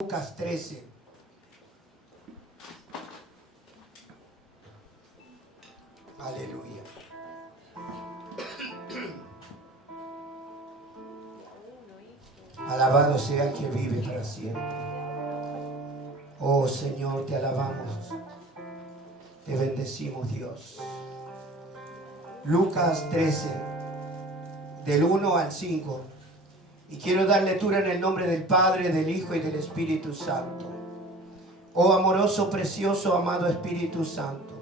Lucas 13. Aleluya. Alabado sea el que vive para siempre. Oh Señor, te alabamos. Te bendecimos, Dios. Lucas 13, del 1 al 5. Y quiero dar lectura en el nombre del Padre, del Hijo y del Espíritu Santo. Oh amoroso, precioso, amado Espíritu Santo.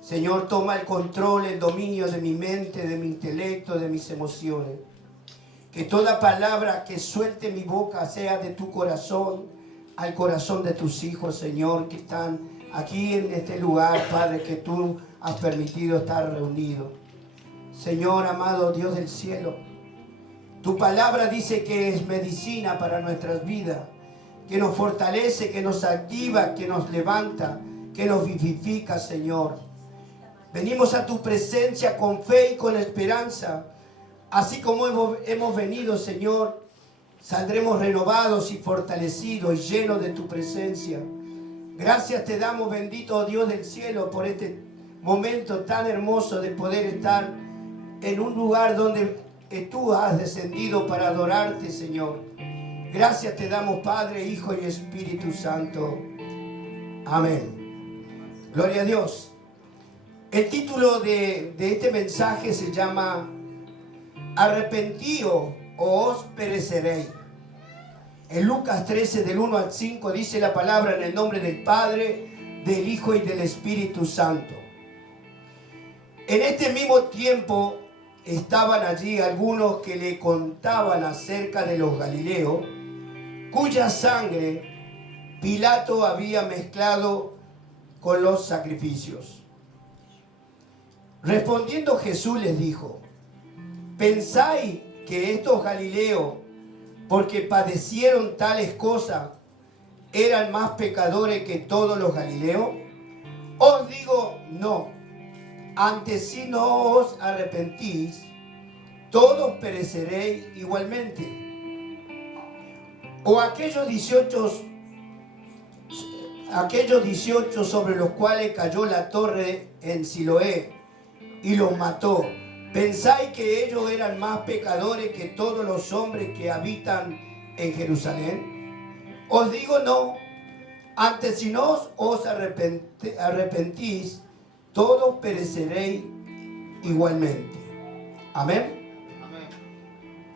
Señor, toma el control, el dominio de mi mente, de mi intelecto, de mis emociones. Que toda palabra que suelte mi boca sea de tu corazón al corazón de tus hijos, Señor, que están aquí en este lugar, Padre, que tú has permitido estar reunidos. Señor, amado Dios del cielo, tu palabra dice que es medicina para nuestras vidas, que nos fortalece, que nos activa, que nos levanta, que nos vivifica, Señor. Venimos a tu presencia con fe y con esperanza. Así como hemos venido, Señor, saldremos renovados y fortalecidos y llenos de tu presencia. Gracias te damos, bendito Dios del cielo, por este momento tan hermoso de poder estar en un lugar donde tú has descendido para adorarte, Señor. Gracias te damos, Padre, Hijo y Espíritu Santo. Amén. Gloria a Dios. El título de este mensaje se llama Arrepentíos o os pereceréis. En Lucas 13 del 1 al 5 dice la palabra en el nombre del Padre, del Hijo y del Espíritu Santo. En este mismo tiempo estaban allí algunos que le contaban acerca de los Galileos, cuya sangre Pilato había mezclado con los sacrificios. Respondiendo Jesús les dijo: ¿pensáis que estos Galileos, porque padecieron tales cosas, eran más pecadores que todos los Galileos? Os digo, no. Antes, si no os arrepentís, todos pereceréis igualmente. O aquellos 18 sobre los cuales cayó la torre en Siloé y los mató, ¿pensáis que ellos eran más pecadores que todos los hombres que habitan en Jerusalén? Os digo, no. Antes, si no os arrepentís, todos pereceréis igualmente. Amén. Amén.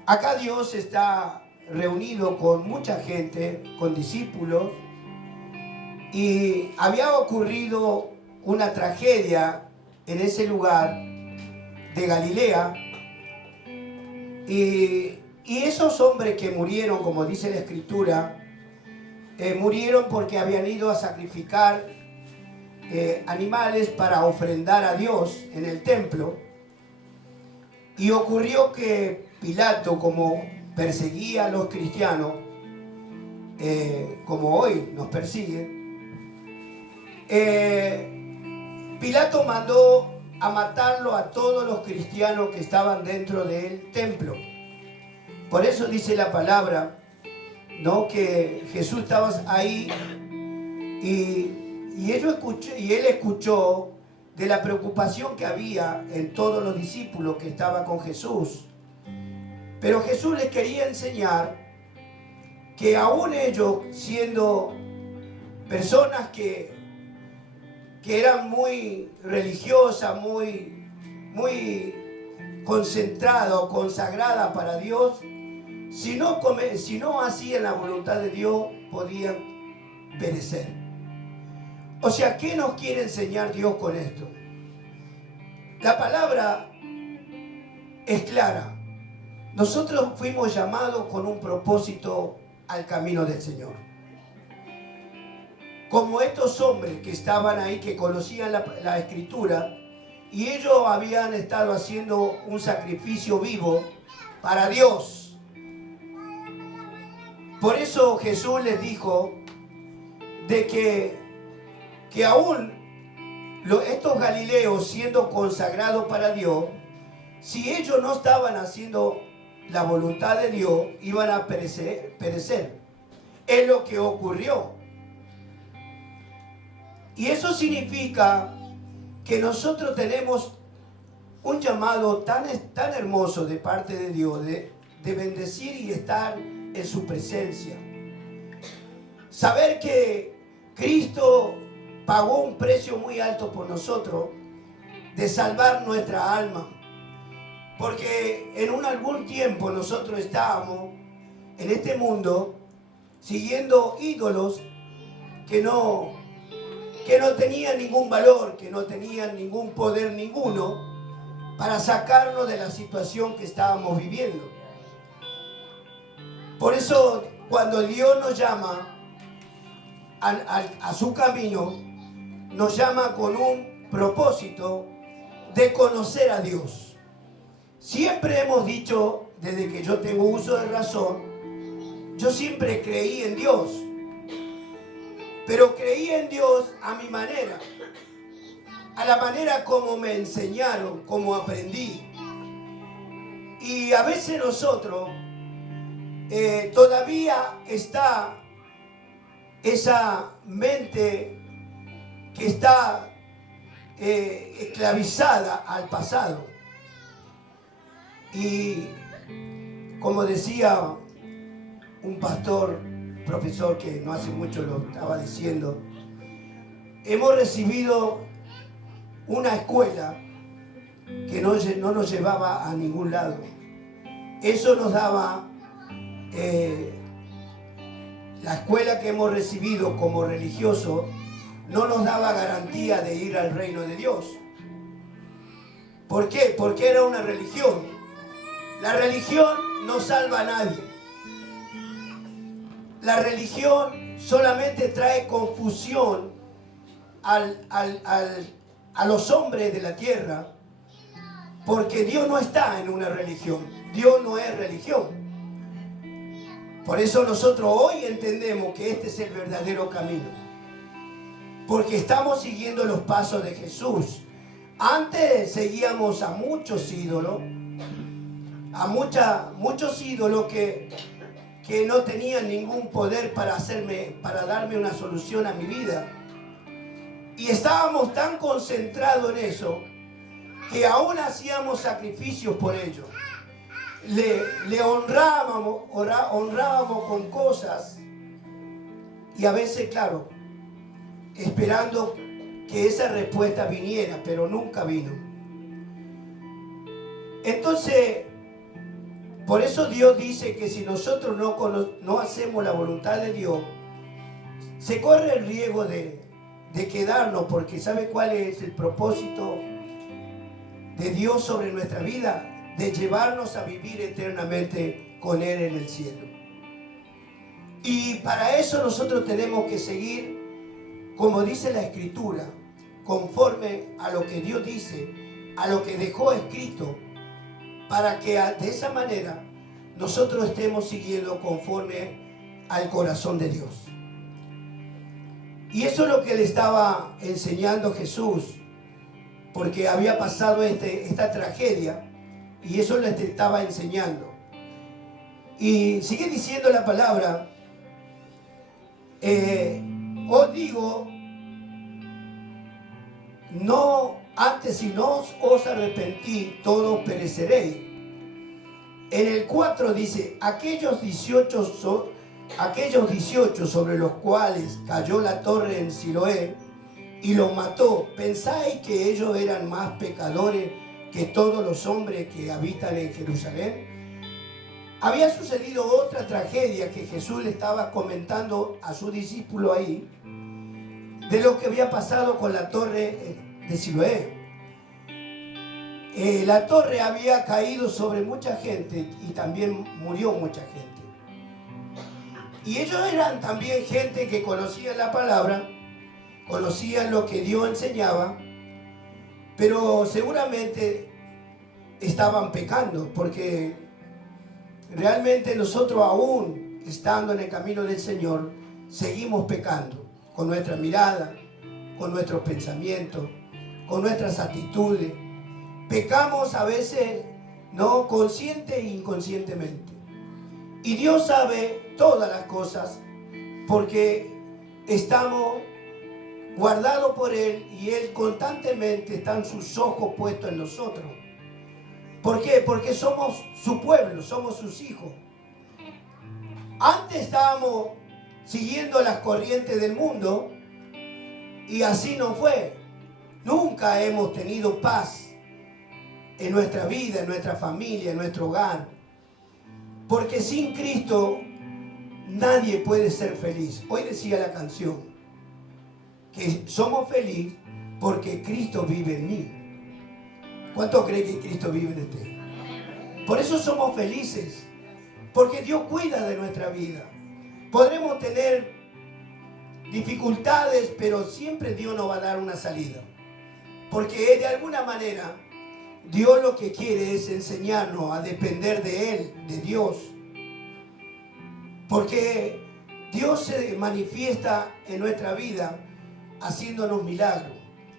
Acá Dios está reunido con mucha gente, con discípulos, y había ocurrido una tragedia en ese lugar de Galilea, y esos hombres que murieron, como dice la Escritura, murieron porque habían ido a sacrificar animales para ofrendar a Dios en el templo. Y ocurrió que Pilato, como perseguía a los cristianos, como hoy nos persigue, Pilato mandó a matarlo a todos los cristianos que estaban dentro del templo. Por eso dice la palabra, ¿no?, que Jesús estaba ahí y él escuchó de la preocupación que había en todos los discípulos que estaban con Jesús. Pero Jesús les quería enseñar que aún ellos, siendo personas que eran muy religiosas, muy concentradas o consagradas para Dios, si no hacían la voluntad de Dios, podían perecer. O sea, ¿qué nos quiere enseñar Dios con esto? La palabra es clara. Nosotros fuimos llamados con un propósito al camino del Señor. Como estos hombres que estaban ahí, que conocían la Escritura, y ellos habían estado haciendo un sacrificio vivo para Dios. Por eso Jesús les dijo de que aún estos Galileos, siendo consagrados para Dios, si ellos no estaban haciendo la voluntad de Dios, iban a perecer. es lo que ocurrió. Y eso significa que nosotros tenemos un llamado tan hermoso de parte de Dios, de bendecir y estar en su presencia. Saber que Cristo pagó un precio muy alto por nosotros, de salvar nuestra alma. Porque en algún tiempo nosotros estábamos en este mundo siguiendo ídolos que no tenían ningún valor, que no tenían ningún poder ninguno para sacarnos de la situación que estábamos viviendo. Por eso, cuando Dios nos llama a su camino, nos llama con un propósito de conocer a Dios. Siempre hemos dicho, desde que yo tengo uso de razón, yo siempre creí en Dios, pero creí en Dios a mi manera, a la manera como me enseñaron, como aprendí. Y a veces nosotros todavía está esa mente que está esclavizada al pasado. Y como decía un pastor, profesor que no hace mucho lo estaba diciendo, hemos recibido una escuela que no nos llevaba a ningún lado. Eso nos daba, la escuela que hemos recibido como religioso, no nos daba garantía de ir al reino de Dios. ¿Por qué? Porque era una religión. La religión no salva a nadie. La religión solamente trae confusión a los hombres de la tierra, porque Dios no está en una religión. Dios no es religión. Por eso nosotros hoy entendemos que este es el verdadero camino, porque estamos siguiendo los pasos de Jesús. Antes seguíamos a muchos ídolos, muchos ídolos que no tenían ningún poder para darme una solución a mi vida. Y estábamos tan concentrados en eso que aún hacíamos sacrificios por ellos. Le honrábamos con cosas, y a veces, claro, esperando que esa respuesta viniera, pero nunca vino. Entonces, por eso Dios dice que si nosotros no hacemos la voluntad de Dios, se corre el riesgo de quedarnos, porque ¿sabe cuál es el propósito de Dios sobre nuestra vida? De llevarnos a vivir eternamente con Él en el cielo. Y para eso nosotros tenemos que seguir, como dice la Escritura, conforme a lo que Dios dice, a lo que dejó escrito, para que de esa manera nosotros estemos siguiendo conforme al corazón de Dios. Y eso es lo que le estaba enseñando Jesús, porque había pasado esta tragedia, y eso le estaba enseñando. Y sigue diciendo la palabra, os digo, no antes si no os arrepentís, todos pereceréis. En el 4 dice, aquellos 18 sobre los cuales cayó la torre en Siloé y los mató, ¿pensáis que ellos eran más pecadores que todos los hombres que habitan en Jerusalén? Había sucedido otra tragedia que Jesús le estaba comentando a su discípulo ahí, de lo que había pasado con la torre de Siloé. La torre había caído sobre mucha gente y también murió mucha gente. Y ellos eran también gente que conocían la palabra, conocían lo que Dios enseñaba, pero seguramente estaban pecando, porque realmente nosotros, aún estando en el camino del Señor, seguimos pecando con nuestra mirada, con nuestros pensamientos, con nuestras actitudes. Pecamos a veces, no, consciente e inconscientemente. Y Dios sabe todas las cosas porque estamos guardados por Él y Él constantemente están sus ojos puestos en nosotros. ¿Por qué? Porque somos su pueblo, somos sus hijos. Antes estábamos siguiendo las corrientes del mundo y así no fue. Nunca hemos tenido paz en nuestra vida, en nuestra familia, en nuestro hogar. Porque sin Cristo nadie puede ser feliz. Hoy decía la canción que somos felices porque Cristo vive en mí. ¿Cuánto cree que Cristo vive en usted? Por eso somos felices, porque Dios cuida de nuestra vida. Podremos tener dificultades, pero siempre Dios nos va a dar una salida. Porque de alguna manera Dios lo que quiere es enseñarnos a depender de Él, de Dios. Porque Dios se manifiesta en nuestra vida haciéndonos milagros,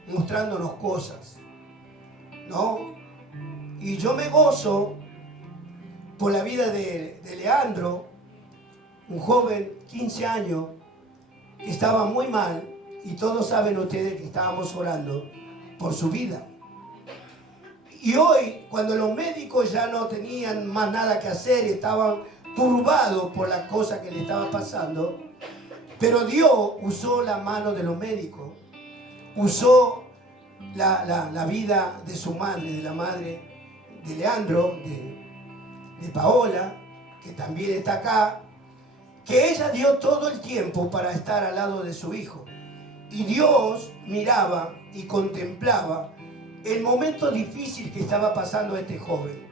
mostrándonos cosas, ¿no? Y yo me gozo por la vida de Leandro, un joven, 15 años, que estaba muy mal, y todos saben ustedes que estábamos orando por su vida. Y hoy, cuando los médicos ya no tenían más nada que hacer, estaban turbados por las cosas que le estaban pasando, pero Dios usó la mano de los médicos, usó la vida de su madre, de la madre de Leandro, de Paola, que también está acá, que ella dio todo el tiempo para estar al lado de su hijo. Y Dios miraba y contemplaba el momento difícil que estaba pasando este joven.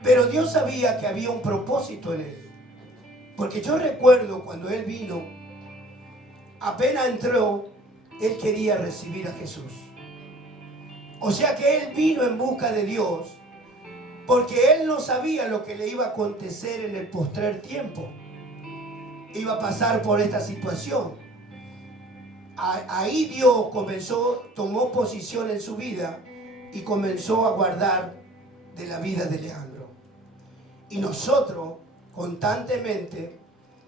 Pero Dios sabía que había un propósito en él. Porque yo recuerdo cuando él vino, apenas entró, él quería recibir a Jesús. O sea que él vino en busca de Dios, porque él no sabía lo que le iba a acontecer en el postrer tiempo. Iba a pasar por esta situación. Ahí Dios tomó posición en su vida y comenzó a guardar de la vida de Leandro. Y nosotros constantemente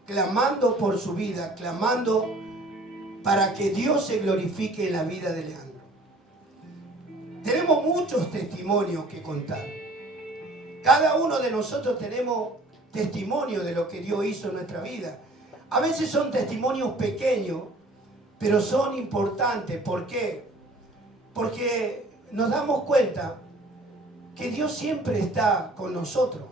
clamando por su vida, clamando para que Dios se glorifique en la vida de Leandro. Tenemos muchos testimonios que contar. Cada uno de nosotros tenemos testimonio de lo que Dios hizo en nuestra vida. A veces son testimonios pequeños, pero son importantes. ¿Por qué? Porque nos damos cuenta que Dios siempre está con nosotros.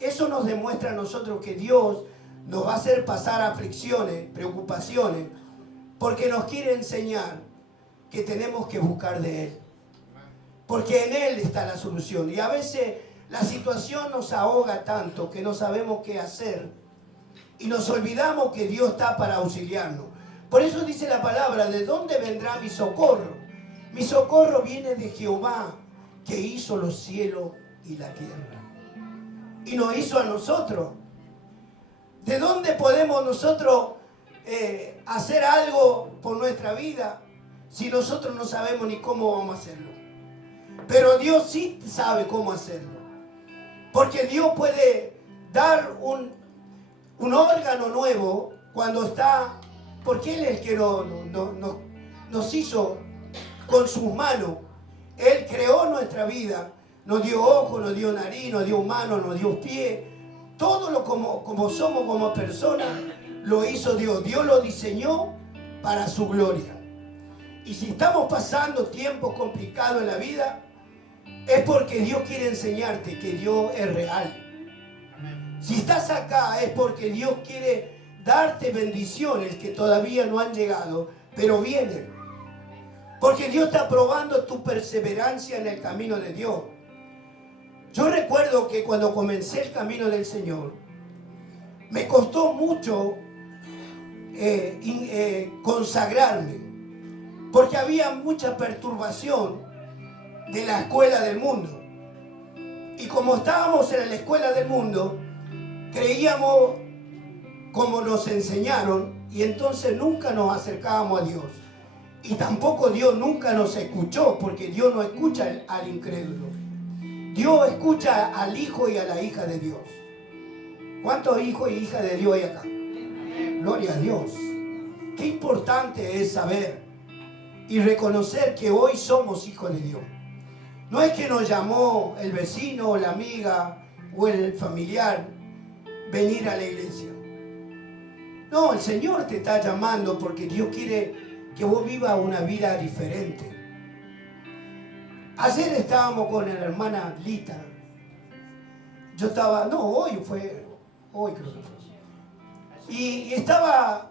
Eso nos demuestra a nosotros que Dios nos va a hacer pasar aflicciones, preocupaciones, porque nos quiere enseñar que tenemos que buscar de Él. Porque en Él está la solución. Y a veces la situación nos ahoga tanto que no sabemos qué hacer. Y nos olvidamos que Dios está para auxiliarnos. Por eso dice la palabra, ¿de dónde vendrá mi socorro? Mi socorro viene de Jehová, que hizo los cielos y la tierra. Y nos hizo a nosotros. ¿De dónde podemos nosotros hacer algo por nuestra vida si nosotros no sabemos ni cómo vamos a hacerlo? Pero Dios sí sabe cómo hacerlo. Porque Dios puede dar un órgano nuevo cuando está, porque Él es el que nos hizo con sus manos. Él creó nuestra vida, nos dio ojos, nos dio nariz, nos dio manos, nos dio pie. Todo lo como somos como personas lo hizo Dios. Dios lo diseñó para su gloria. Y si estamos pasando tiempos complicados en la vida, es porque Dios quiere enseñarte que Dios es real. Si estás acá es porque Dios quiere darte bendiciones que todavía no han llegado, pero vienen. Porque Dios está probando tu perseverancia en el camino de Dios. Yo recuerdo que cuando comencé el camino del Señor, me costó mucho consagrarme, porque había mucha perturbación de la escuela del mundo. Y como estábamos en la escuela del mundo, creíamos como nos enseñaron y entonces nunca nos acercábamos a Dios. Y tampoco Dios nunca nos escuchó, porque Dios no escucha al incrédulo. Dios escucha al hijo y a la hija de Dios. ¿Cuántos hijos y hijas de Dios hay acá? Gloria a Dios. Qué importante es saber y reconocer que hoy somos hijos de Dios. No es que nos llamó el vecino o la amiga o el familiar venir a la iglesia. No, el Señor te está llamando porque Dios quiere que vos vivas una vida diferente. Ayer estábamos con la hermana Lita. Hoy creo que fue. Y estaba,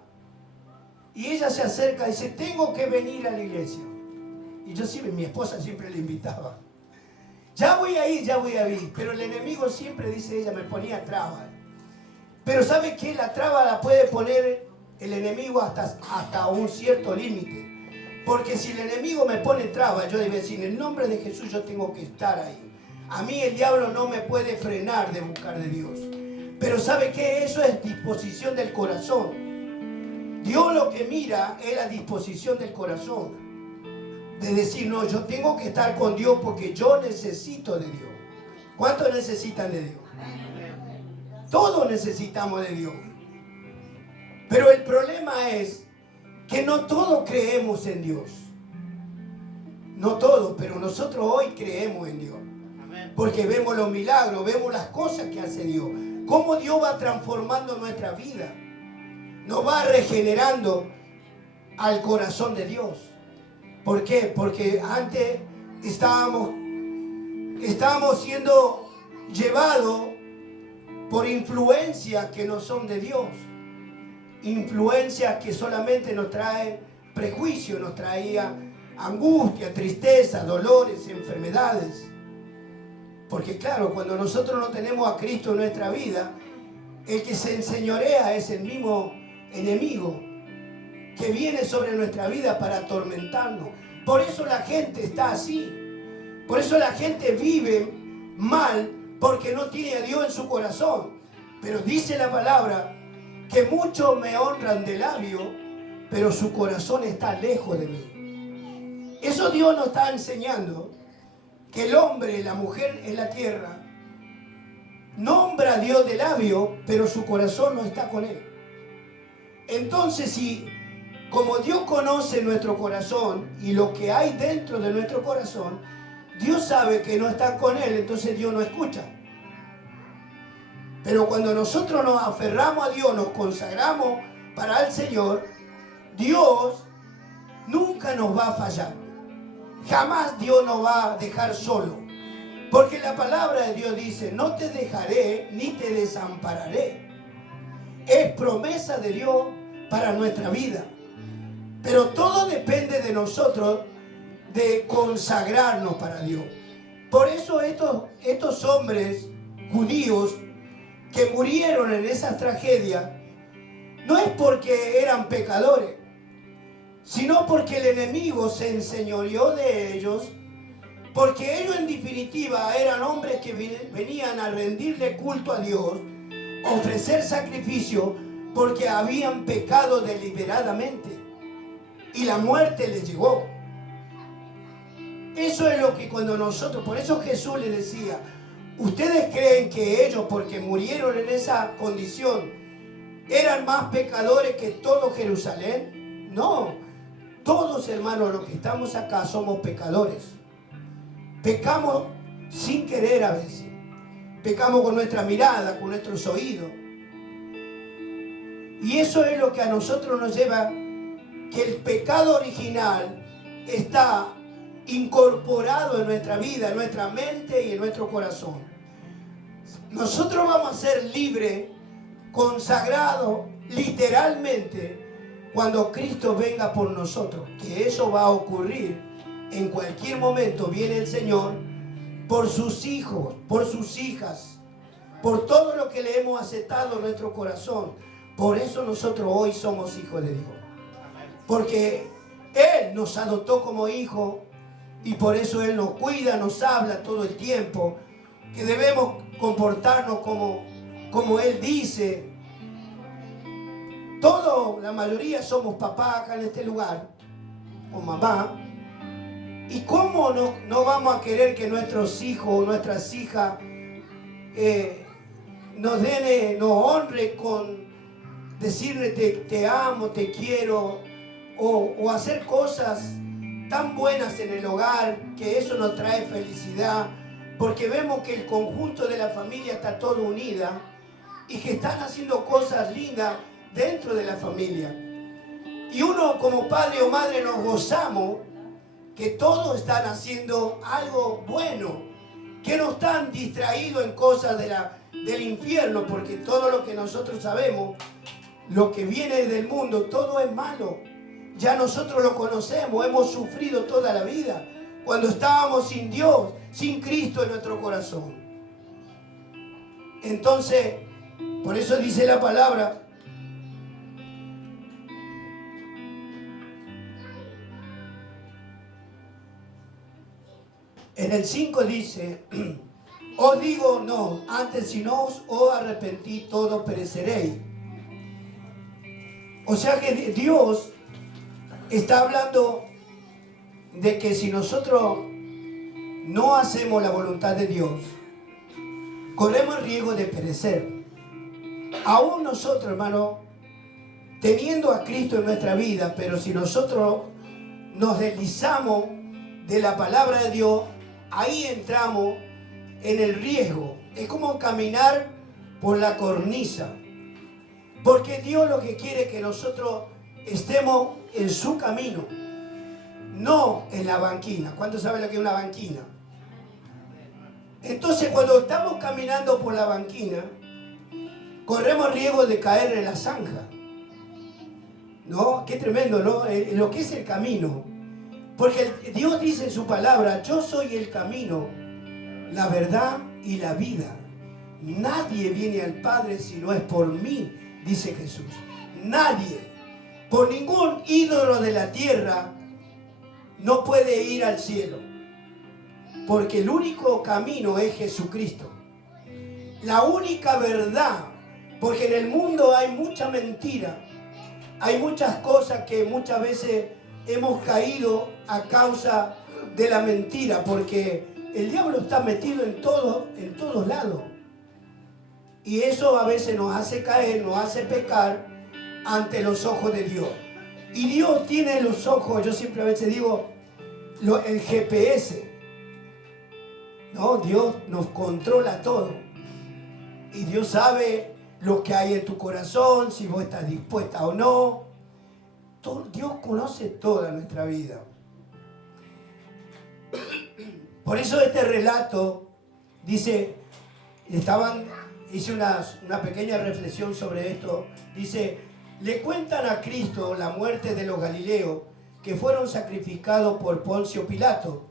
y ella se acerca y dice, tengo que venir a la iglesia. Y yo siempre, mi esposa siempre le invitaba. Ya voy a ir, pero el enemigo siempre, dice ella, me ponía trabas. Pero ¿sabe qué? La traba la puede poner el enemigo hasta un cierto límite. Porque si el enemigo me pone traba, yo debo decir, en el nombre de Jesús yo tengo que estar ahí. A mí el diablo no me puede frenar de buscar de Dios. Pero ¿sabe qué? Eso es disposición del corazón. Dios lo que mira es la disposición del corazón. De decir, no, yo tengo que estar con Dios porque yo necesito de Dios. ¿Cuántos necesitan de Dios? Todos necesitamos de Dios. Pero el problema es que no todos creemos en Dios. No todos, pero nosotros hoy creemos en Dios. Porque vemos los milagros, vemos las cosas que hace Dios. Cómo Dios va transformando nuestra vida. Nos va regenerando al corazón de Dios. ¿Por qué? Porque antes estábamos siendo llevados por influencias que no son de Dios. Influencias que solamente nos traen prejuicio, nos traía angustia, tristeza, dolores, enfermedades. Porque claro, cuando nosotros no tenemos a Cristo en nuestra vida, el que se enseñorea es el mismo enemigo que viene sobre nuestra vida para atormentarnos. Por eso la gente está así. Por eso la gente vive mal, porque no tiene a Dios en su corazón. Pero dice la palabra que muchos me honran de labio, pero su corazón está lejos de mí. Eso Dios nos está enseñando, que el hombre y la mujer en la tierra nombra a Dios de labio, pero su corazón no está con Él. Entonces, como Dios conoce nuestro corazón y lo que hay dentro de nuestro corazón, Dios sabe que no está con Él, entonces Dios no escucha. Pero cuando nosotros nos aferramos a Dios, nos consagramos para el Señor, Dios nunca nos va a fallar. Jamás Dios nos va a dejar solo. Porque la palabra de Dios dice, no te dejaré ni te desampararé. Es promesa de Dios para nuestra vida. Pero todo depende de nosotros de consagrarnos para Dios. Por eso estos hombres judíos que murieron en esa tragedia, no es porque eran pecadores, sino porque el enemigo se enseñoreó de ellos, porque ellos en definitiva eran hombres que venían a rendirle culto a Dios, ofrecer sacrificio, porque habían pecado deliberadamente y la muerte les llegó. Eso es lo que cuando nosotros, por eso Jesús les decía, ¿ustedes creen que ellos, porque murieron en esa condición, eran más pecadores que todo Jerusalén? No, todos hermanos los que estamos acá somos pecadores. Pecamos sin querer a veces. Pecamos con nuestra mirada, con nuestros oídos. Y eso es lo que a nosotros nos lleva, que el pecado original está incorporado en nuestra vida, en nuestra mente y en nuestro corazón. Nosotros vamos a ser libres, consagrados literalmente cuando Cristo venga por nosotros, que eso va a ocurrir en cualquier momento. Viene el Señor por sus hijos, por sus hijas, por todo lo que le hemos aceptado en nuestro corazón. Por eso nosotros hoy somos hijos de Dios, porque Él nos adoptó como hijos y por eso Él nos cuida, nos habla todo el tiempo, que debemos comportarnos como Él dice. Todos, la mayoría somos papá acá en este lugar, o mamá. ¿Y cómo no vamos a querer que nuestros hijos o nuestras hijas nos honren decirle te amo, te quiero, o hacer cosas tan buenas en el hogar, que eso nos trae felicidad, porque vemos que el conjunto de la familia está todo unida y que están haciendo cosas lindas dentro de la familia. Y uno como padre o madre nos gozamos que todos están haciendo algo bueno, que no están distraídos en cosas del infierno, porque todo lo que nosotros sabemos, lo que viene del mundo, todo es malo. Ya nosotros lo conocemos, hemos sufrido toda la vida, cuando estábamos sin Dios, sin Cristo en nuestro corazón. Entonces, por eso dice la palabra, en el 5 dice, os digo no, antes si no os arrepentí, todos pereceréis. O sea que Dios está hablando de que si nosotros no hacemos la voluntad de Dios, corremos el riesgo de perecer. Aún nosotros, hermano, teniendo a Cristo en nuestra vida, pero si nosotros nos deslizamos de la palabra de Dios, ahí entramos en el riesgo. Es como caminar por la cornisa. Porque Dios lo que quiere es que nosotros estemos en su camino, no en la banquina. ¿Cuántos saben lo que es una banquina? Entonces, cuando estamos caminando por la banquina, corremos riesgo de caer en la zanja. ¿No? Qué tremendo, ¿no? Lo que es el camino. Porque Dios dice en su palabra, yo soy el camino, la verdad y la vida. Nadie viene al Padre si no es por mí, dice Jesús. Nadie. Por ningún ídolo de la tierra no puede ir al cielo. Porque el único camino es Jesucristo. La única verdad. Porque en el mundo hay mucha mentira. Hay muchas cosas que muchas veces hemos caído a causa de la mentira. Porque el diablo está metido en todos lados. Y eso a veces nos hace caer, nos hace pecar ante los ojos de Dios. Y Dios tiene los ojos, yo siempre a veces digo, el GPS. No, Dios nos controla todo. Y Dios sabe lo que hay en tu corazón, si vos estás dispuesta o no. Dios conoce toda nuestra vida. Por eso este relato dice, hice una pequeña reflexión sobre esto. Dice, le cuentan a Cristo la muerte de los Galileos que fueron sacrificados por Poncio Pilato.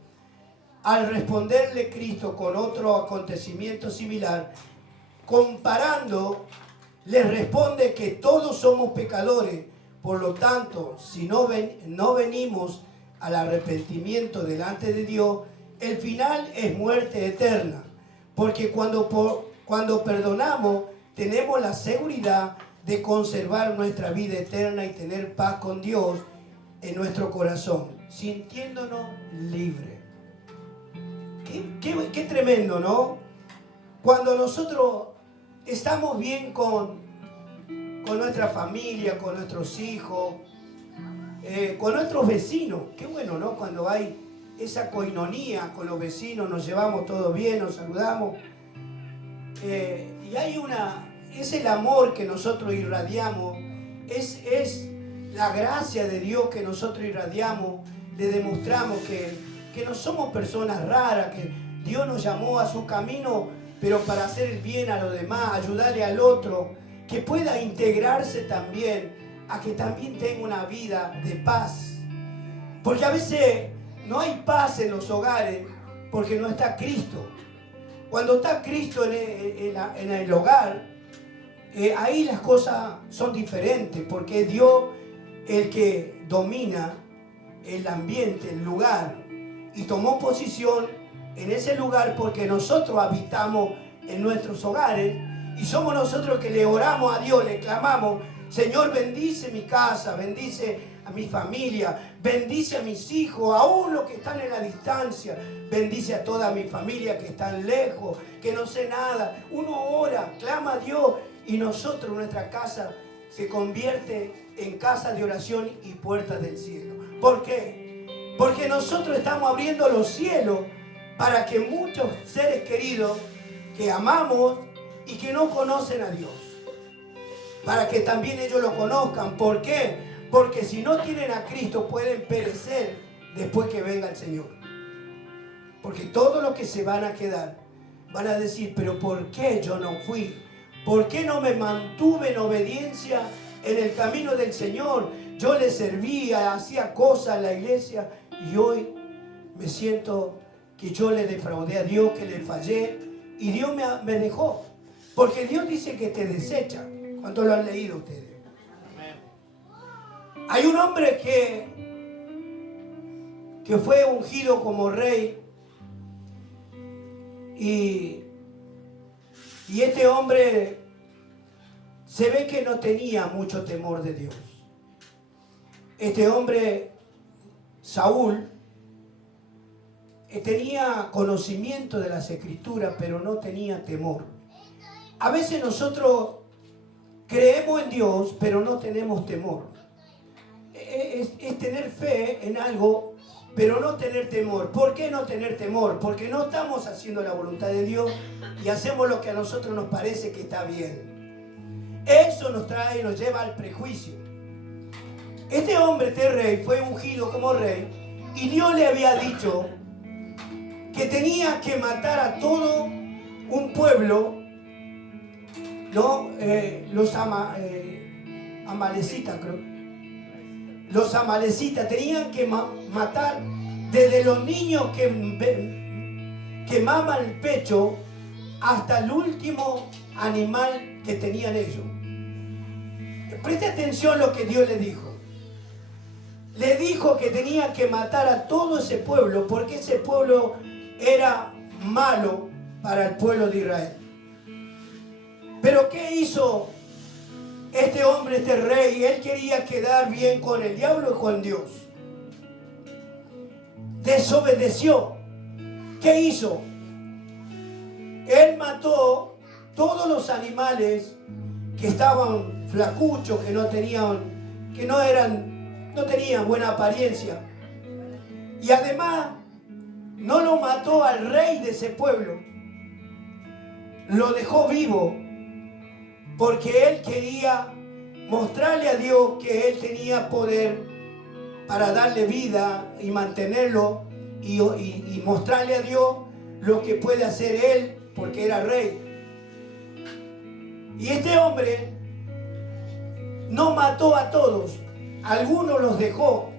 Al responderle Cristo con otro acontecimiento similar, comparando, les responde que todos somos pecadores. Por lo tanto, si no venimos al arrepentimiento delante de Dios, el final es muerte eterna. Porque cuando perdonamos, tenemos la seguridad de conservar nuestra vida eterna y tener paz con Dios en nuestro corazón, sintiéndonos libres. Qué tremendo, ¿no? Cuando nosotros estamos bien con nuestra familia, con nuestros hijos, con nuestros vecinos. Qué bueno, ¿no? Cuando hay esa coinonía con los vecinos, nos llevamos todos bien, nos saludamos. Y hay es el amor que nosotros irradiamos, es la gracia de Dios que nosotros irradiamos. Le demostramos que no somos personas raras, que Dios nos llamó a su camino, pero para hacer el bien a los demás, ayudarle al otro, que pueda integrarse también, a que también tenga una vida de paz. Porque a veces no hay paz en los hogares porque no está Cristo. Cuando está Cristo en el hogar, ahí las cosas son diferentes, porque es Dios el que domina el ambiente, el lugar, y tomó posición en ese lugar porque nosotros habitamos en nuestros hogares y somos nosotros que le oramos a Dios, le clamamos, Señor, bendice mi casa, bendice a mi familia, bendice a mis hijos, aún los que están en la distancia, bendice a toda mi familia que están lejos, que no sé nada. Uno ora, clama a Dios y nosotros, nuestra casa, se convierte en casa de oración y puertas del cielo. ¿Por qué? Porque nosotros estamos abriendo los cielos para que muchos seres queridos que amamos y que no conocen a Dios, para que también ellos lo conozcan. ¿Por qué? Porque si no tienen a Cristo pueden perecer después que venga el Señor. Porque todos los que se van a quedar van a decir, pero ¿por qué yo no fui? ¿Por qué no me mantuve en obediencia en el camino del Señor? Yo le servía, hacía cosas en la iglesia y hoy me siento que yo le defraudé a Dios, que le fallé y Dios me dejó. Porque Dios dice que te desecha. ¿Cuánto lo han leído ustedes? Hay un hombre que fue ungido como rey y este hombre se ve que no tenía mucho temor de Dios. Este hombre, Saúl, tenía conocimiento de las Escrituras, pero no tenía temor. A veces nosotros creemos en Dios, pero no tenemos temor. Es tener fe en algo, pero no tener temor. ¿Por qué no tener temor? Porque no estamos haciendo la voluntad de Dios y hacemos lo que a nosotros nos parece que está bien. Eso nos lleva al prejuicio. Este hombre, este rey, fue ungido como rey y Dios le había dicho que tenía que matar a todo un pueblo, ¿no? Los amalecitas, creo. Los amalecitas tenían que matar desde los niños que maman el pecho hasta el último animal que tenían ellos. Preste atención a lo que Dios le dijo. Le dijo que tenía que matar a todo ese pueblo porque ese pueblo era malo para el pueblo de Israel. Pero ¿qué hizo este hombre, este rey? Él quería quedar bien con el diablo y con Dios. Desobedeció. ¿Qué hizo? Él mató todos los animales que estaban flacuchos, que no tenían buena apariencia. Y además no lo mató al rey de ese pueblo. Lo dejó vivo. Porque él quería mostrarle a Dios que él tenía poder para darle vida y mantenerlo y mostrarle a Dios lo que puede hacer él porque era rey. Y este hombre no mató a todos, algunos los dejó.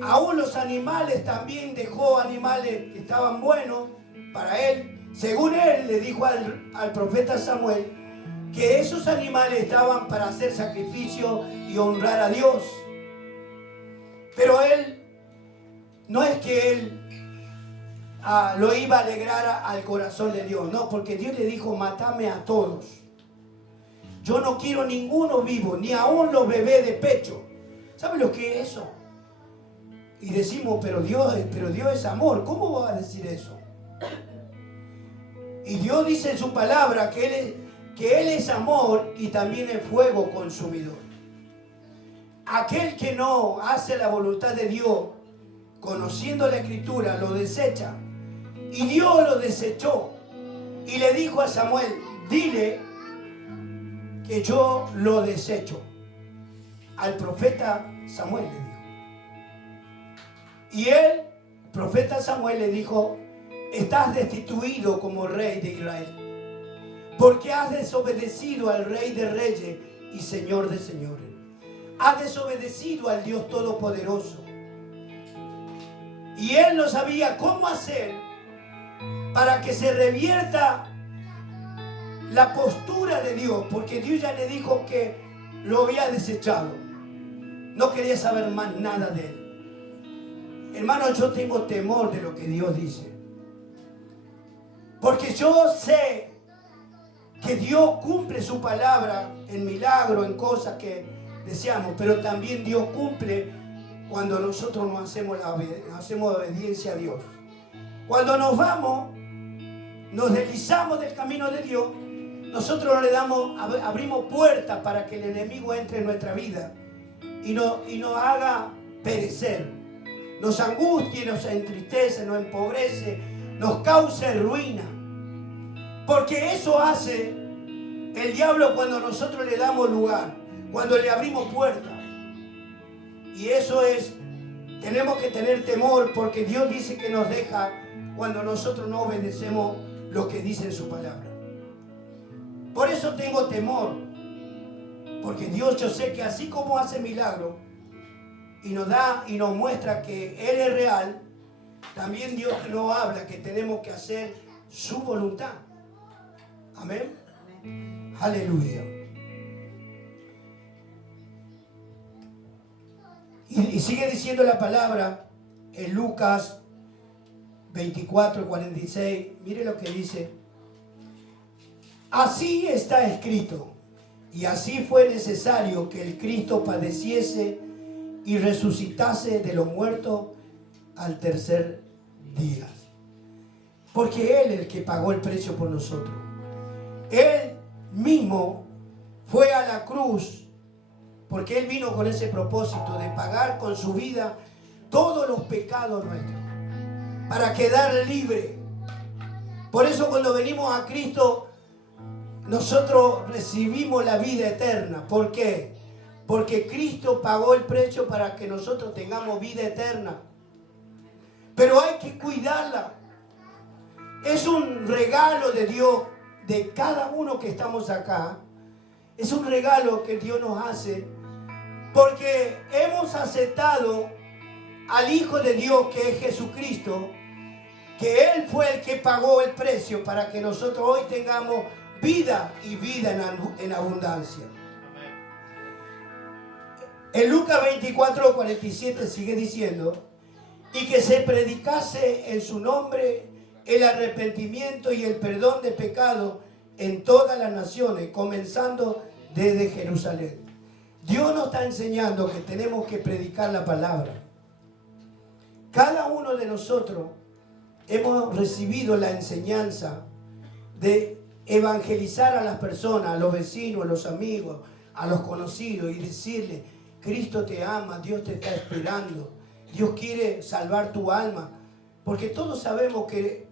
Aún los animales también dejó, animales que estaban buenos para él. Según él le dijo al profeta Samuel que esos animales estaban para hacer sacrificio y honrar a Dios. Pero él, no es que él lo iba a alegrar al corazón de Dios, no, porque Dios le dijo, matame a todos. Yo no quiero ninguno vivo, ni aún los bebés de pecho. ¿Sabe lo que es eso? Y decimos, pero Dios es amor. ¿Cómo va a decir eso? Y Dios dice en su palabra que Él es amor y también es fuego consumidor. Aquel que no hace la voluntad de Dios, conociendo la Escritura, lo desecha. Y Dios lo desechó. Y le dijo a Samuel, dile que yo lo desecho. Al profeta Samuel le dijo. Y el profeta Samuel le dijo, estás destituido como rey de Israel, porque has desobedecido al Rey de Reyes y Señor de Señores. Has desobedecido al Dios Todopoderoso. Y él no sabía cómo hacer para que se revierta la postura de Dios, porque Dios ya le dijo que lo había desechado. No quería saber más nada de él. Hermano, yo tengo temor de lo que Dios dice, porque yo sé que Dios cumple su palabra en milagros, en cosas que deseamos, pero también Dios cumple cuando nosotros nos hacemos obediencia a Dios. Cuando nos vamos, nos deslizamos del camino de Dios nosotros le abrimos puertas para que el enemigo entre en nuestra vida y nos haga perecer, nos angustie, nos entristece, nos empobrece, nos causa ruina. Porque eso hace el diablo cuando nosotros le damos lugar, cuando le abrimos puertas. Y eso es, tenemos que tener temor, porque Dios dice que nos deja cuando nosotros no obedecemos lo que dice en su palabra. Por eso tengo temor, porque Dios, yo sé que así como hace milagros y nos da y nos muestra que Él es real, también Dios nos habla que tenemos que hacer su voluntad. Amén. Amén. Aleluya. Y sigue diciendo la palabra en Lucas 24:46. Mire lo que dice. Así está escrito, y así fue necesario que el Cristo padeciese y resucitase de los muertos al tercer día. Porque Él es el que pagó el precio por nosotros. Él mismo fue a la cruz, porque Él vino con ese propósito de pagar con su vida todos los pecados nuestros, para quedar libre. Por eso cuando venimos a Cristo, nosotros recibimos la vida eterna. ¿Por qué? Porque Cristo pagó el precio para que nosotros tengamos vida eterna. Pero hay que cuidarla. Es un regalo de Dios, de cada uno que estamos acá. Es un regalo que Dios nos hace, porque hemos aceptado al Hijo de Dios, que es Jesucristo, que Él fue el que pagó el precio para que nosotros hoy tengamos vida y vida en abundancia. En Lucas 24:47 sigue diciendo, y que se predicase en su nombre el arrepentimiento y el perdón de pecado en todas las naciones, comenzando desde Jerusalén. Dios nos está enseñando que tenemos que predicar la palabra. Cada uno de nosotros hemos recibido la enseñanza de evangelizar a las personas, a los vecinos, a los amigos, a los conocidos, y decirle: Cristo te ama, Dios te está esperando, Dios quiere salvar tu alma. Porque todos sabemos que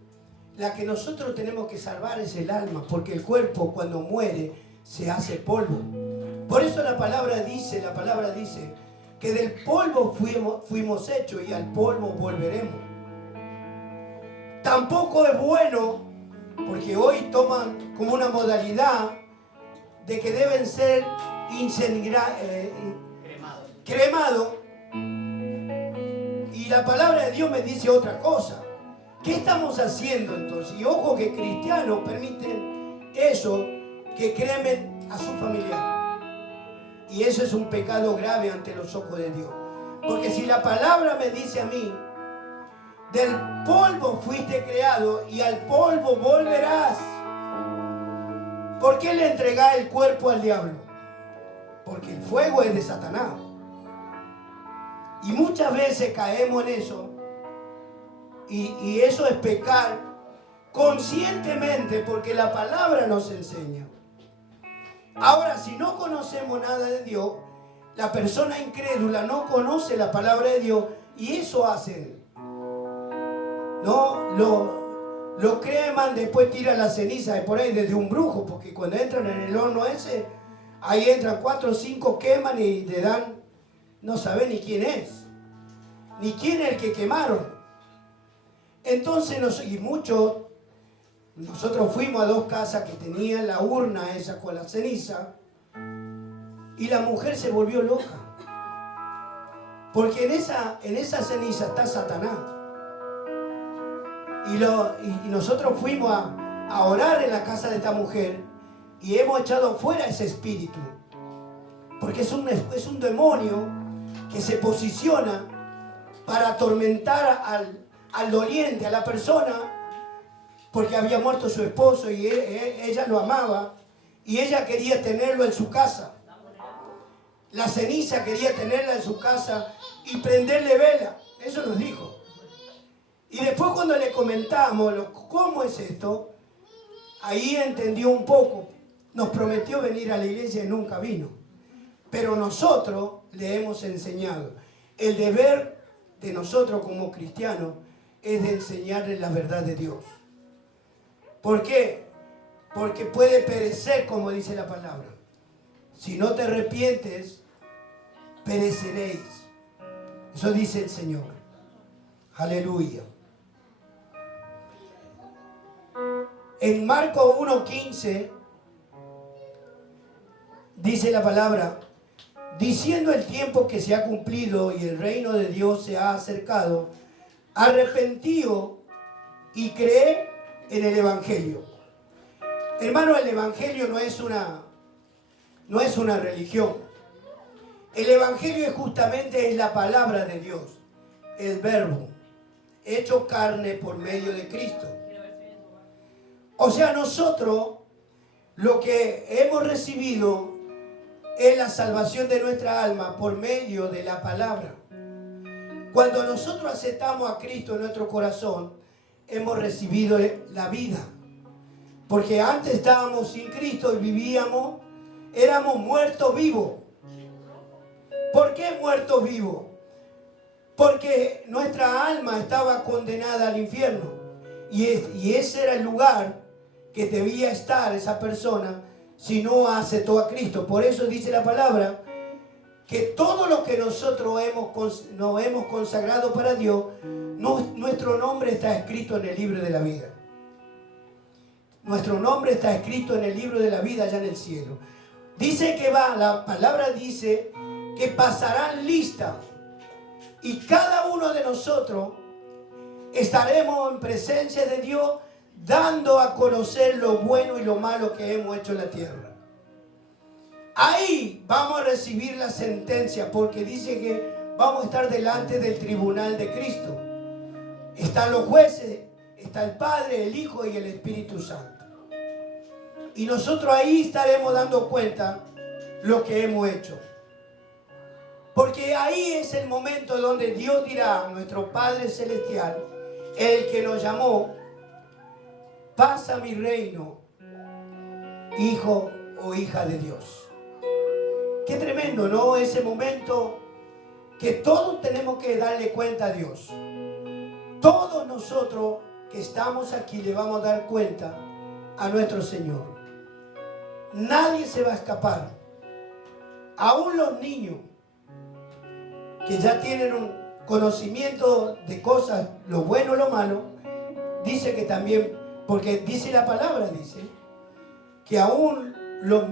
la que nosotros tenemos que salvar es el alma, porque el cuerpo cuando muere se hace polvo. Por eso la palabra dice que del polvo fuimos hechos y al polvo volveremos. Tampoco es bueno, porque hoy toman como una modalidad de que deben ser cremados. Y la palabra de Dios me dice otra cosa. ¿Qué estamos haciendo entonces? Y ojo que cristianos permiten eso, que cremen a su familiar. Y eso es un pecado grave ante los ojos de Dios. Porque si la palabra me dice a mí, del polvo fuiste creado y al polvo volverás, ¿por qué le entregás el cuerpo al diablo? Porque el fuego es de Satanás. Y muchas veces caemos en eso. Y eso es pecar conscientemente, porque la palabra nos enseña. Ahora, si no conocemos nada de Dios, la persona incrédula no conoce la palabra de Dios, y eso hacen. No, lo creman, después tiran la ceniza de por ahí desde un brujo, porque cuando entran en el horno ese, ahí entran 4 o 5, queman y le dan, no saben ni quién es, ni quién es el que quemaron. Entonces, nosotros fuimos a 2 casas que tenían la urna esa con la ceniza, y la mujer se volvió loca, porque en esa ceniza está Satanás. Y nosotros fuimos a orar en la casa de esta mujer, y hemos echado fuera ese espíritu, porque es un demonio que se posiciona para atormentar al doliente, a la persona, porque había muerto su esposo y ella lo amaba, y ella quería tenerlo en su casa. La ceniza quería tenerla en su casa y prenderle vela. Eso nos dijo. Y después, cuando le comentamos cómo es esto, ahí entendió un poco. nos prometió venir a la iglesia y nunca vino. Pero nosotros le hemos enseñado. El deber de nosotros como cristianos es de enseñarle la verdad de Dios. ¿Por qué? Porque puede perecer, como dice la palabra. Si no te arrepientes, pereceréis. Eso dice el Señor. Aleluya. En Marcos 1:15 dice la palabra: diciendo el tiempo que se ha cumplido y el reino de Dios se ha acercado, arrepentíos y cree en el Evangelio. Hermano, el Evangelio no es una religión. El Evangelio es justamente la palabra de Dios, el verbo, hecho carne por medio de Cristo. O sea, nosotros lo que hemos recibido es la salvación de nuestra alma por medio de la palabra. Cuando nosotros aceptamos a Cristo en nuestro corazón, hemos recibido la vida. Porque antes estábamos sin Cristo y éramos muertos vivos. ¿Por qué muertos vivos? Porque nuestra alma estaba condenada al infierno. Y ese era el lugar que debía estar esa persona si no aceptó a Cristo. Por eso dice la palabra que todo lo que nosotros nos hemos consagrado para Dios, nuestro nombre está escrito en el libro de la vida. Nuestro nombre está escrito en el libro de la vida allá en el cielo. Dice que la palabra dice que pasarán lista y cada uno de nosotros estaremos en presencia de Dios dando a conocer lo bueno y lo malo que hemos hecho en la tierra. Ahí vamos a recibir la sentencia, porque dice que vamos a estar delante del tribunal de Cristo. Están los jueces, está el Padre, el Hijo y el Espíritu Santo. Y nosotros ahí estaremos dando cuenta lo que hemos hecho. Porque ahí es el momento donde Dios dirá a nuestro Padre Celestial, el que nos llamó: pasa mi reino, hijo o hija de Dios. Qué tremendo, ¿no? Ese momento que todos tenemos que darle cuenta a Dios. Todos nosotros que estamos aquí le vamos a dar cuenta a nuestro Señor. Nadie se va a escapar. Aún los niños que ya tienen un conocimiento de cosas, lo bueno o lo malo, dice que también, porque dice la palabra, dice que aún los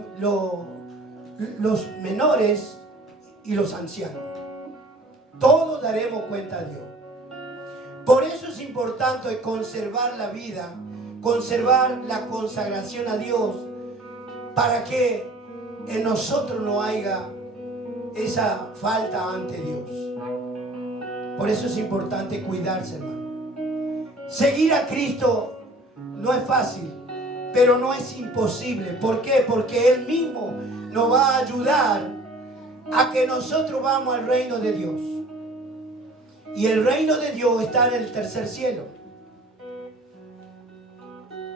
menores y los ancianos, todos daremos cuenta a Dios. Por eso es importante conservar la vida, conservar la consagración a Dios, para que en nosotros no haya esa falta ante Dios. Por eso es importante cuidarse, hermano. Seguir a Cristo no es fácil, pero no es imposible. ¿Por qué? Porque Él mismo nos va a ayudar a que nosotros vamos al reino de Dios. Y el reino de Dios está en el tercer cielo.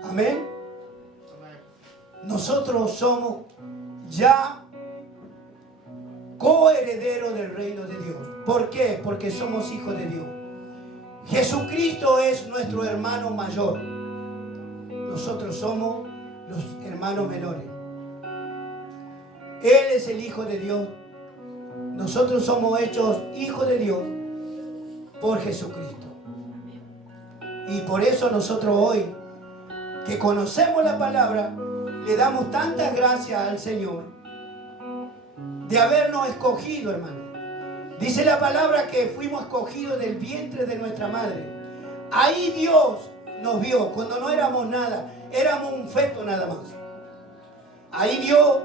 Amén. Nosotros somos ya coherederos del reino de Dios. ¿Por qué? Porque somos hijos de Dios. Jesucristo es nuestro hermano mayor. Nosotros somos los hermanos menores. Él es el Hijo de Dios. Nosotros somos hechos hijos de Dios por Jesucristo. Y por eso nosotros hoy, que conocemos la palabra, le damos tantas gracias al Señor de habernos escogido, hermano. Dice la palabra que fuimos escogidos del vientre de nuestra madre. Ahí Dios nos vio cuando no éramos nada, éramos un feto nada más. Ahí Dios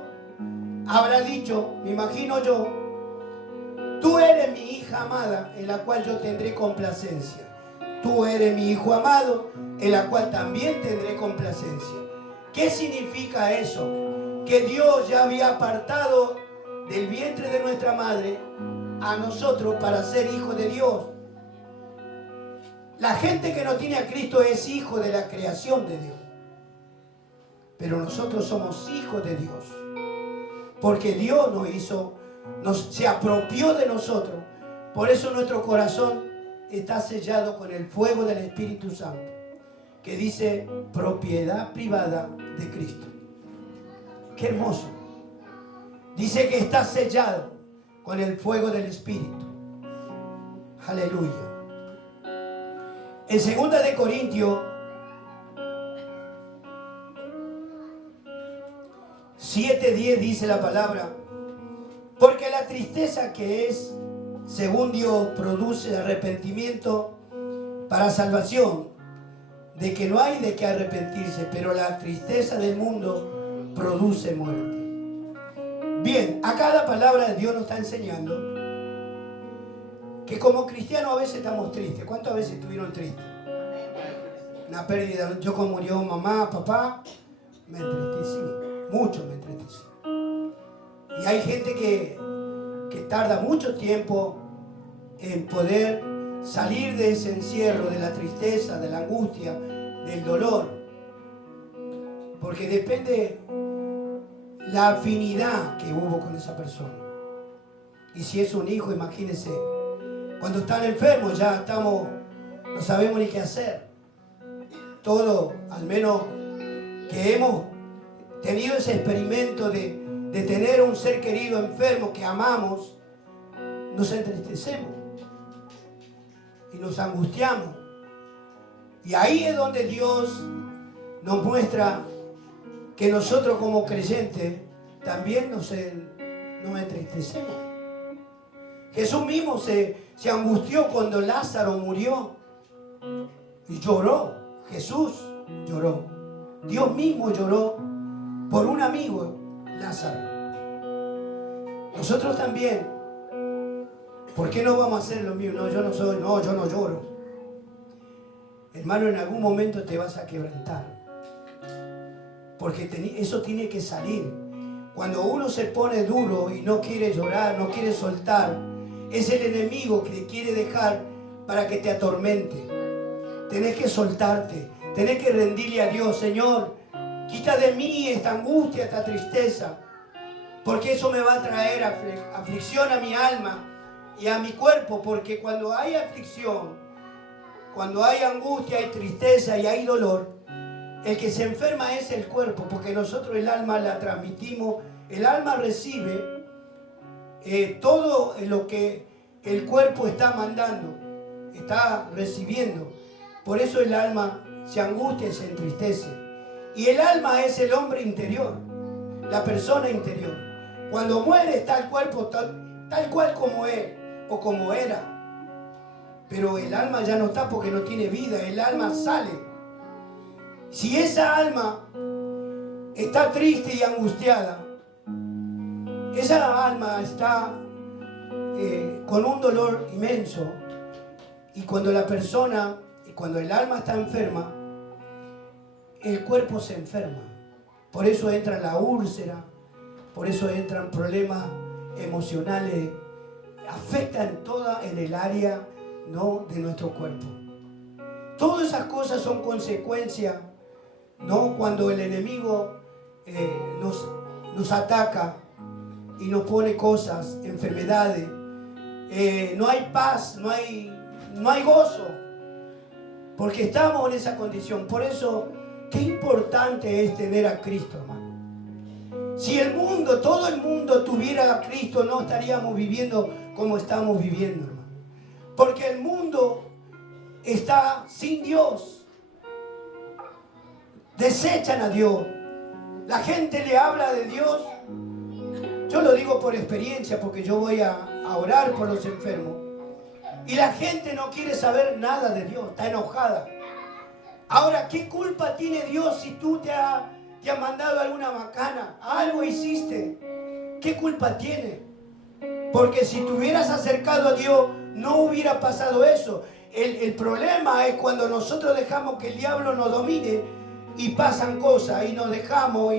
habrá dicho, me imagino yo: tú eres mi hija amada, en la cual yo tendré complacencia. Tú eres mi hijo amado, en la cual también tendré complacencia. ¿Qué significa eso? Que Dios ya había apartado del vientre de nuestra madre a nosotros para ser hijos de Dios. La gente que no tiene a Cristo es hijo de la creación de Dios. pero nosotros somos hijos de Dios. Porque Dios nos hizo, se apropió de nosotros. Por eso nuestro corazón está sellado con el fuego del Espíritu Santo, que dice propiedad privada de Cristo. Qué hermoso. Dice que está sellado con el fuego del Espíritu. Aleluya. En 2 de Corintios 7:10 dice la palabra: porque la tristeza que es según Dios produce arrepentimiento para salvación, de que no hay de qué arrepentirse, pero la tristeza del mundo produce muerte. Bien, acá la palabra de Dios nos está enseñando que como cristianos a veces estamos tristes. ¿Cuántas veces estuvieron tristes? Una pérdida. Yo como murió mamá, papá, me entristecí, mucho me entristecí. Y hay gente que tarda mucho tiempo en poder salir de ese encierro, de la tristeza, de la angustia, del dolor. Porque depende la afinidad que hubo con esa persona. Y si es un hijo, imagínense, cuando están enfermos ya no sabemos ni qué hacer. Todo, al menos que hemos tenido ese experimento de tener un ser querido enfermo que amamos, nos entristecemos y nos angustiamos. Y ahí es donde Dios nos muestra que nosotros como creyentes también nos entristecemos. Jesús mismo se angustió cuando Lázaro murió y lloró. Jesús lloró. Dios mismo lloró por un amigo, Lázaro. Nosotros también. ¿Por qué no vamos a hacer lo mismo? No, yo no lloro. Hermano, en algún momento te vas a quebrantar. Porque eso tiene que salir. Cuando uno se pone duro y no quiere llorar, no quiere soltar, es el enemigo que te quiere dejar para que te atormente. Tenés que soltarte, tenés que rendirle a Dios. Señor, quita de mí esta angustia, esta tristeza, porque eso me va a traer aflicción a mi alma y a mi cuerpo. Porque cuando hay aflicción, cuando hay angustia, hay tristeza y hay dolor, el que se enferma es el cuerpo, porque nosotros el alma la transmitimos. El alma recibe todo lo que el cuerpo está mandando, está recibiendo. Por eso el alma se angustia y se entristece. Y el alma es el hombre interior, la persona interior. Cuando muere está el cuerpo tal cual como es o como era. Pero el alma ya no está porque no tiene vida, el alma sale. Si esa alma está triste y angustiada, esa alma está con un dolor inmenso. Y cuando cuando el alma está enferma, el cuerpo se enferma. Por eso entra la úlcera, por eso entran problemas emocionales, afectan toda en el área, ¿no?, de nuestro cuerpo. Todas esas cosas son consecuencias, ¿no?, cuando el enemigo nos ataca y nos pone cosas, enfermedades. No hay paz, no hay gozo, porque estamos en esa condición. Por eso, qué importante es tener a Cristo, hermano. Si todo el mundo tuviera a Cristo, no estaríamos viviendo como estamos viviendo, hermano. Porque el mundo está sin Dios. Desechan a Dios. La gente le habla de Dios. Yo lo digo por experiencia, porque yo voy a orar por los enfermos. Y la gente no quiere saber nada de Dios, está enojada. Ahora, ¿qué culpa tiene Dios si tú te ha mandado alguna macana? Algo hiciste. ¿Qué culpa tiene? Porque si te hubieras acercado a Dios, no hubiera pasado eso. El problema es cuando nosotros dejamos que el diablo nos domine y pasan cosas y nos dejamos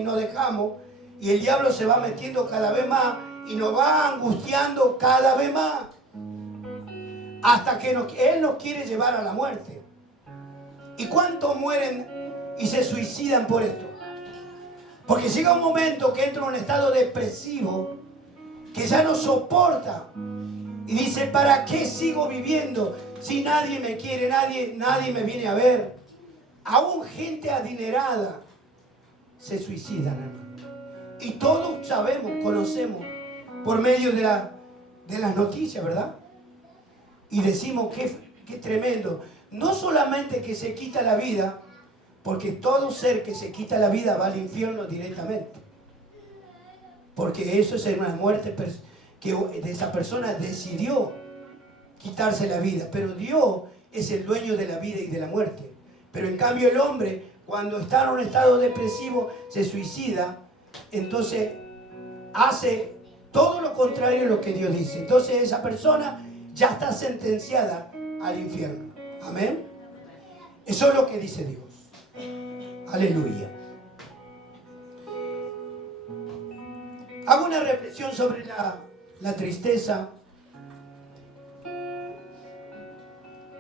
y el diablo se va metiendo cada vez más y nos va angustiando cada vez más hasta que Él nos quiere llevar a la muerte. ¿Y cuántos mueren y se suicidan por esto? Porque llega un momento que entra en un estado depresivo, que ya no soporta. Y dice, ¿para qué sigo viviendo si nadie me quiere, nadie me viene a ver? Aún gente adinerada se suicidan, hermano. Y todos sabemos, conocemos, por medio de las noticias, ¿verdad? Y decimos, qué tremendo. No solamente que se quita la vida, porque todo ser que se quita la vida va al infierno directamente. Porque eso es una muerte que esa persona decidió quitarse la vida. Pero Dios es el dueño de la vida y de la muerte. Pero en cambio el hombre, cuando está en un estado depresivo, se suicida. Entonces hace todo lo contrario a lo que Dios dice. Entonces esa persona ya está sentenciada al infierno. Amén. Eso es lo que dice Dios. Aleluya. Hago una reflexión sobre la tristeza.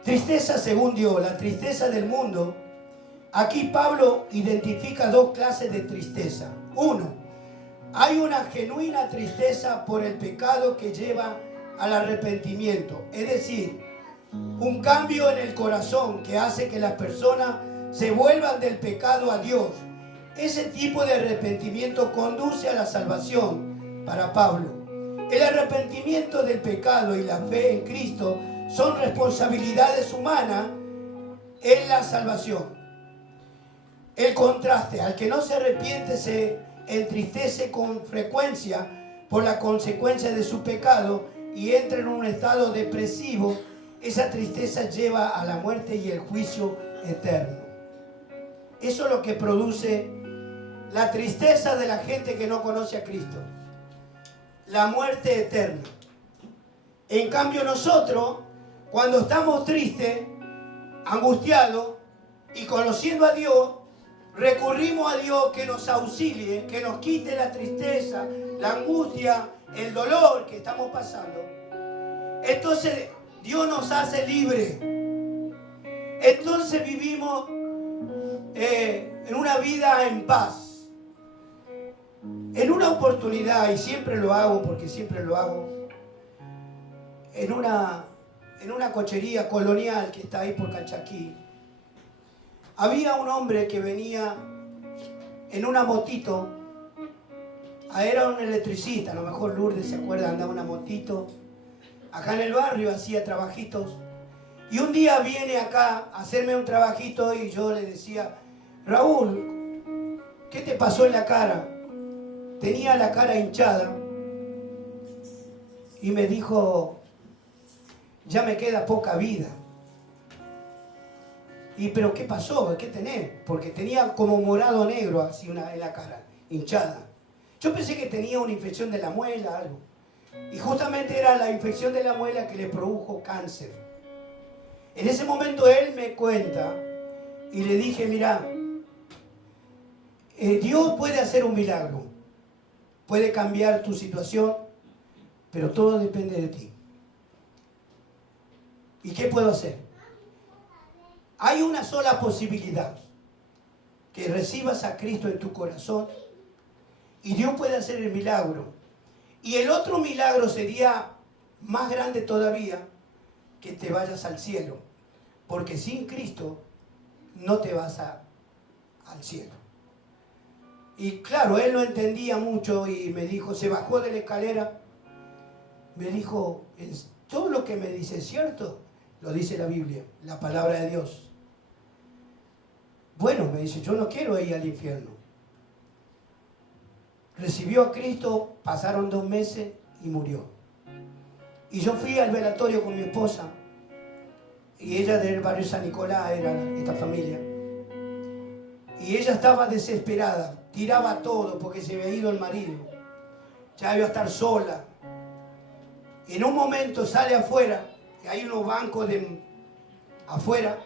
Tristeza según Dios, la tristeza del mundo. Aquí Pablo identifica dos clases de tristeza. Uno, hay una genuina tristeza por el pecado que lleva al arrepentimiento. Es decir, un cambio en el corazón que hace que las personas se vuelvan del pecado a Dios. Ese tipo de arrepentimiento conduce a la salvación para Pablo. El arrepentimiento del pecado y la fe en Cristo son responsabilidades humanas en la salvación. El contraste, al que no se arrepiente se entristece con frecuencia por la consecuencia de su pecado y entra en un estado depresivo. Esa tristeza lleva a la muerte y el juicio eterno. Eso es lo que produce la tristeza de la gente que no conoce a Cristo. La muerte eterna. En cambio nosotros, cuando estamos tristes, angustiados y conociendo a Dios, recurrimos a Dios que nos auxilie, que nos quite la tristeza, la angustia, el dolor que estamos pasando. Entonces Dios nos hace libres. Entonces vivimos en una vida en paz. En una oportunidad, y siempre lo hago porque siempre lo hago, en una cochería colonial que está ahí por Cachaquí, había un hombre que venía en una motito. Era un electricista, a lo mejor Lourdes se acuerda, andaba una motito. Acá en el barrio hacía trabajitos. Y un día viene acá a hacerme un trabajito y yo le decía, Raúl, ¿qué te pasó en la cara? Tenía la cara hinchada. Y me dijo, ya me queda poca vida. Y pero ¿qué pasó? ¿Qué tenés? Porque tenía como morado negro así en la cara, hinchada. Yo pensé que tenía una infección de la muela, algo. Y justamente era la infección de la muela que le produjo cáncer. En ese momento él me cuenta y le dije, mira, Dios puede hacer un milagro, puede cambiar tu situación, pero todo depende de ti. ¿Y qué puedo hacer? Hay una sola posibilidad, que recibas a Cristo en tu corazón y Dios puede hacer el milagro. Y el otro milagro sería más grande todavía, que te vayas al cielo, porque sin Cristo no te vas al cielo. Y claro, él no entendía mucho y me dijo, se bajó de la escalera, me dijo, todo lo que me dice es cierto, lo dice la Biblia, la palabra de Dios. Bueno, me dice, yo no quiero ir al infierno. Recibió a Cristo, pasaron 2 meses y murió. Y yo fui al velatorio con mi esposa, y ella del barrio San Nicolás era esta familia. Y ella estaba desesperada, tiraba todo porque se había ido el marido. Ya iba a estar sola. En un momento sale afuera, y hay unos bancos afuera.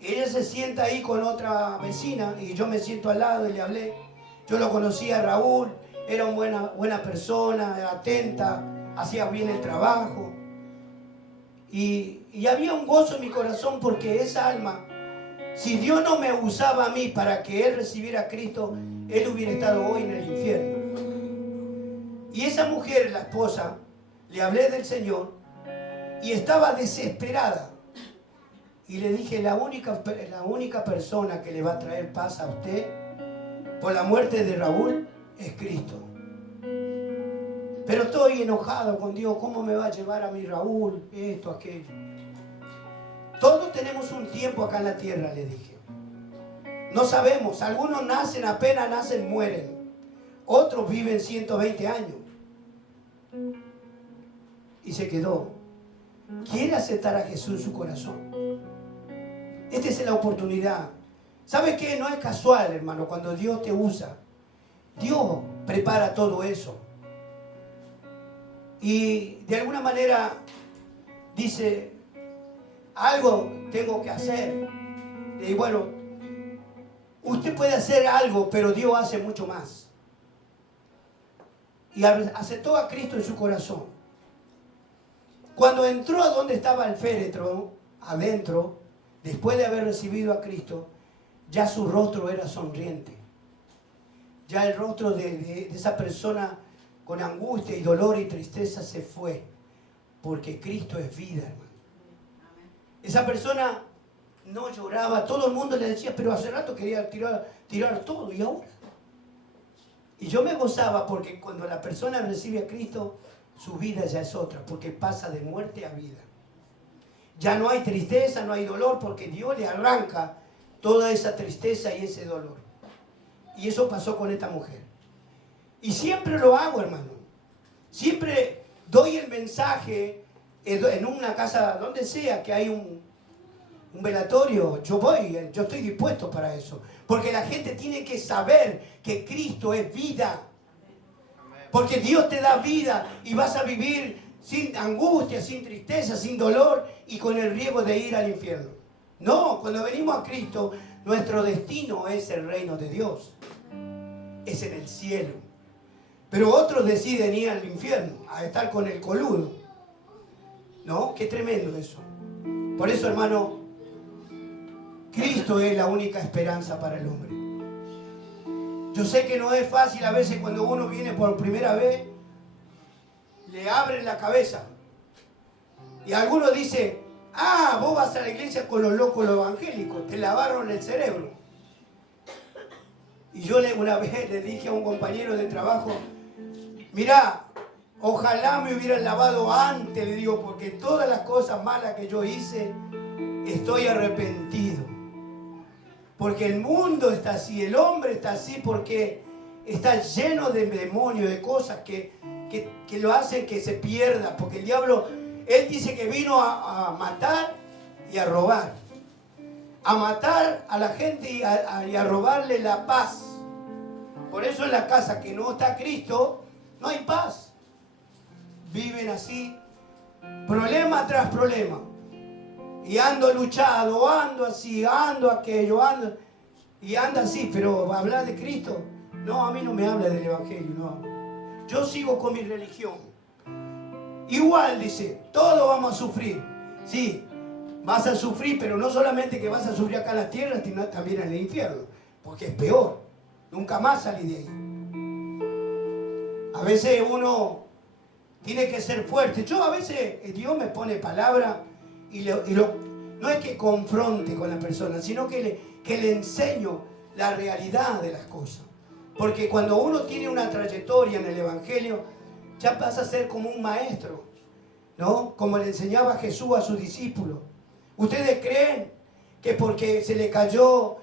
Ella se sienta ahí con otra vecina y yo me siento al lado y le hablé. Yo lo conocía a Raúl, era una buena persona, atenta, hacía bien el trabajo. Y había un gozo en mi corazón porque esa alma, si Dios no me usaba a mí para que él recibiera a Cristo, él hubiera estado hoy en el infierno. Y esa mujer, la esposa, le hablé del Señor y estaba desesperada. Y le dije, la única persona que le va a traer paz a usted por la muerte de Raúl es Cristo. Pero estoy enojado con Dios. ¿Cómo me va a llevar a mi Raúl? Esto, aquello. Todos tenemos un tiempo acá en la tierra, le dije. No sabemos. Algunos nacen, apenas nacen, mueren. Otros viven 120 años. Y se quedó. ¿Quiere aceptar a Jesús en su corazón? Esta es la oportunidad. ¿Sabe qué? No es casual, hermano, cuando Dios te usa. Dios prepara todo eso. Y de alguna manera dice, algo tengo que hacer. Y bueno, usted puede hacer algo, pero Dios hace mucho más. Y aceptó a Cristo en su corazón. Cuando entró a donde estaba el féretro, adentro, después de haber recibido a Cristo, ya su rostro era sonriente. Ya el rostro de esa persona con angustia y dolor y tristeza se fue. Porque Cristo es vida, hermano. Esa persona no lloraba. Todo el mundo le decía, pero hace rato quería tirar todo. ¿Y ahora? Y yo me gozaba porque cuando la persona recibe a Cristo, su vida ya es otra. Porque pasa de muerte a vida. Ya no hay tristeza, no hay dolor, porque Dios le arranca toda esa tristeza y ese dolor. Y eso pasó con esta mujer. Y siempre lo hago, hermano. Siempre doy el mensaje en una casa, donde sea que hay un velatorio. Yo voy, yo estoy dispuesto para eso. Porque la gente tiene que saber que Cristo es vida. Porque Dios te da vida y vas a vivir sin angustia, sin tristeza, sin dolor y con el riesgo de ir al infierno. No, cuando venimos a Cristo, nuestro destino es el reino de Dios. Es en el cielo. Pero otros deciden ir al infierno, a estar con el coludo. ¿No? Qué tremendo eso. Por eso, hermano, Cristo es la única esperanza para el hombre. Yo sé que no es fácil a veces cuando uno viene por primera vez, le abren la cabeza. Y algunos dicen, vos vas a la iglesia con los locos, los evangélicos, te lavaron el cerebro. Y yo una vez le dije a un compañero de trabajo, mirá, ojalá me hubieran lavado antes, le digo, porque todas las cosas malas que yo hice, estoy arrepentido. Porque el mundo está así, el hombre está así, porque está lleno de demonios, de cosas que lo hacen que se pierda. Porque el diablo, él dice que vino a matar y a robar. A matar a la gente y a robarle la paz. Por eso en la casa que no está Cristo, no hay paz. Viven así, problema tras problema. Y ando luchado, ando así, ando aquello, ando. Y anda así, pero hablar de Cristo, no, a mí no me habla del Evangelio, no. Yo sigo con mi religión. Igual dice, todos vamos a sufrir. Sí, vas a sufrir, pero no solamente que vas a sufrir acá en la tierra, sino también en el infierno. Porque es peor. Nunca más salí de ahí. A veces uno tiene que ser fuerte. Yo a veces, Dios me pone palabra no es que confronte con la persona, sino que le enseño la realidad de las cosas. Porque cuando uno tiene una trayectoria en el Evangelio, ya pasa a ser como un maestro, ¿no? Como le enseñaba Jesús a sus discípulos. ¿Ustedes creen que porque se le cayó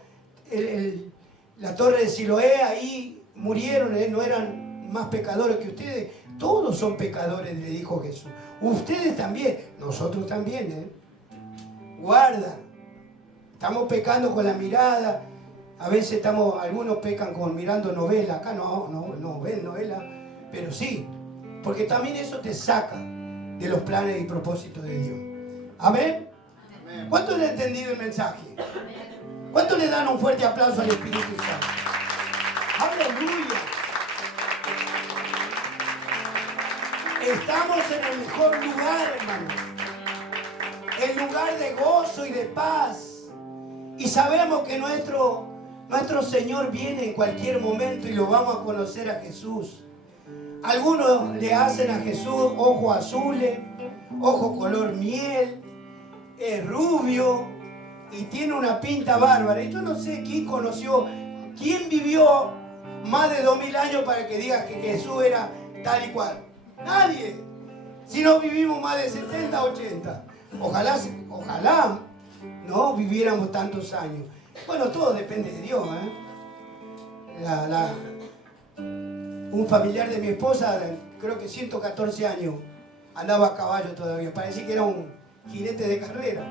la torre de Siloé, ahí murieron, no eran más pecadores que ustedes? Todos son pecadores, le dijo Jesús. Ustedes también, nosotros también, Guarda. Estamos pecando con la mirada. A veces algunos pecan mirando novela. Acá no ven novela, pero sí, porque también eso te saca de los planes y propósitos de Dios. ¿Amén? Amén. ¿Cuántos le han entendido el mensaje? ¿Cuántos le dan un fuerte aplauso al Espíritu Santo? ¡Aleluya! Estamos en el mejor lugar, hermano. El lugar de gozo y de paz. Y sabemos que nuestro Nuestro Señor viene en cualquier momento y lo vamos a conocer a Jesús. Algunos le hacen a Jesús ojos azules, ojo color miel, es rubio y tiene una pinta bárbara. Y yo no sé quién conoció, quién vivió más de 2000 años para que diga que Jesús era tal y cual. Nadie. Si no vivimos más de 70, 80. Ojalá no viviéramos tantos años. Bueno, todo depende de Dios, ¿eh? Un familiar de mi esposa, creo que 114 años, andaba a caballo todavía. Parecía que era un jinete de carrera.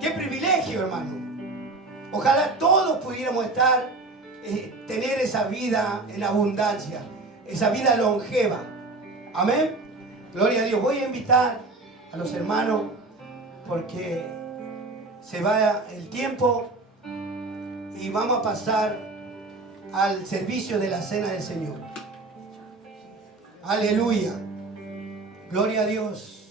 ¡Qué privilegio, hermano! Ojalá todos pudiéramos tener esa vida en abundancia, esa vida longeva. Amén. Gloria a Dios. Voy a invitar a los hermanos porque se va el tiempo y vamos a pasar al servicio de la cena del Señor. Aleluya. Gloria a Dios.